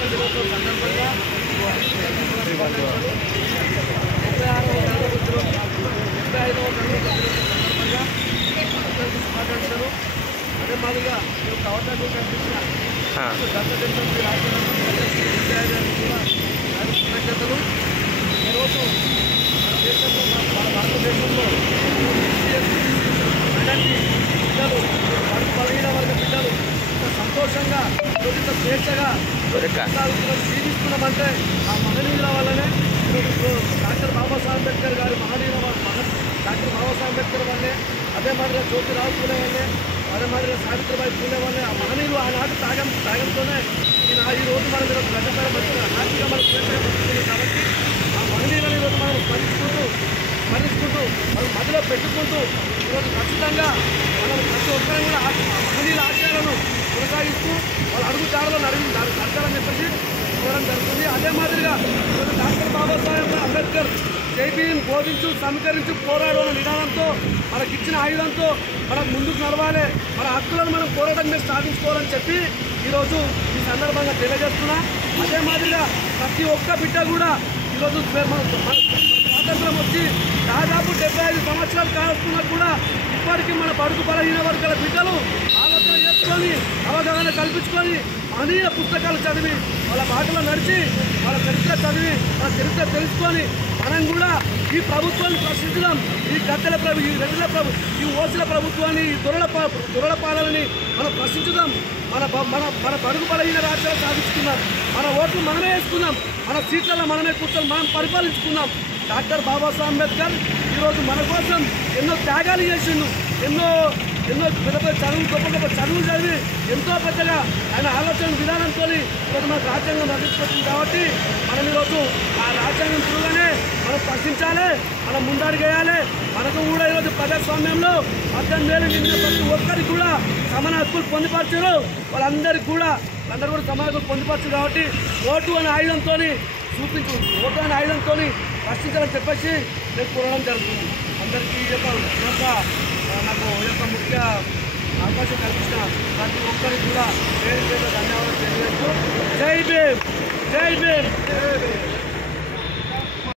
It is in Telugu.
స్వాతంత్ర దినోత్సవం సందర్భంగా 75వ సందర్భంగా అందరికీ శుభాకాంక్షలు. అదే మాదిరిగా మీకు అవకాశం కల్పించిన దత్తజనపల్లి రాజ్యాంగ కూడా కృతజ్ఞతలు. ఈరోజు మన దేశంలో మన భారతదేశంలో పిల్లలు బలహీన వర్గ పిల్లలు సంతోషంగా ఇంత స్వేచ్ఛగా జీవిస్తున్నామంటే ఆ మహనీయుల వల్లనే. డాక్టర్ బాబాసాహెబ్ అంబేద్కర్ గారి డాక్టర్ బాబాసాహెబ్ అంబేద్కర్ వల్లే, అదే మాదిరిగా జ్యోతిరావు పూలే వల్లే, అదే మాదిరిగా సావిత్రిబాయి పూలే వల్లే ఆ మహనీయులు ఆనాటి త్యాగంతోనే ఈ రోజు మనం ప్రజల మంచిగా హ్యాపీగా మనం స్వేచ్ఛగా బతుకుతున్నాం. కాబట్టి ఆ మహనీయులను ఈరోజు మనం స్మరించుకుంటూ మనం మధ్యలో పెట్టుకుంటూ ఈరోజు ఖచ్చితంగా మనం ప్రతి ఒక్కరం కూడా మహనీయుల ఆశయాలను కొనసాగిస్తూ వాళ్ళ అడుగుదారులను నడచాలని చెప్పేసి కోరడం జరుగుతుంది. అదే మాదిరిగా ఈరోజు డాక్టర్ బాబాసాహెబ్ అంబేద్కర్ జై భీమ్ బోధించు సమీకరించు పోరాడు అనే నినాదంతో మనకిచ్చిన ఆయుధంతో మనం ముందుకు నడవాలి, మన హక్కులను మనం పోరాటం మీద సాధించుకోవాలని చెప్పి ఈరోజు ఈ సందర్భంగా తెలియజేస్తున్నా. అదే మాదిరిగా ప్రతి ఒక్క బిడ్డ కూడా ఈరోజు స్వాతంత్రం వచ్చి దాదాపు 75 సంవత్సరాలు కావస్తున్నా కూడా ఇప్పటికీ మన బడుగు బలహీన వర్గాల బిడ్డలు ఆలోచన చేసుకొని అవగాహన కల్పించుకొని అనేక పుస్తకాలు చదివి వాళ్ళ బాటలో నడిచి వాళ్ళ చరిత్ర చదివి వాళ్ళ చరిత్ర తెలుసుకొని మనం కూడా ఈ ప్రభుత్వాన్ని ప్రశ్నించడం, ఈ గద్దెల ఈ రెడ్డిల ఈ ఓసీల ప్రభుత్వాన్ని, ఈ దొరల పాలనని మనం ప్రశ్నించుదాం. మన బడుగు బలహీన రాజ్యాలు సాధించుకున్నాం, మన ఓట్లు మనమే వేసుకున్నాం, మన సీట్లలో మనమే కూర్చొని మనం పరిపాలించుకున్నాం. డాక్టర్ బాబాసాహెబ్ అంబేద్కర్ ఈరోజు మన కోసం ఎన్నో త్యాగాలు చేసిండు, ఎన్నో పెద్ద చదువులు గొప్ప చదువులు చదివి ఎంతో పెద్దగా ఆయన ఆలోచన విధానంతో ఈరోజు మనకు రాజ్యాంగం రచించుకొచ్చింది. కాబట్టి మనం ఈరోజు ఆ రాజ్యాంగం త్రూగానే మనం ప్రశ్నించాలి, మనం ముందడుగేయాలి. మనకు కూడా ఈరోజు ప్రజాస్వామ్యంలో 18 నిండిన ప్రతి ఒక్కరికి కూడా సమాన హక్కులు పొందుపరిచారు. వాళ్ళందరూ కూడా సమాన హక్కులు పొందుపరచారు. కాబట్టి ఓటు అనే ఆయుధంతో ఓటు అనే ఆయుధంతో ప్రశ్నించాలని చెప్పేసి నేను కోరడం జరుగుతుంది. అందరికీ నాకు ముఖ్య అవకాశం కల్పించిన ప్రతి ఒక్కరికి కూడా పేరు ధన్యవాదాలు తెలియజేస్తూ జై భీమ్, జై భీమ్.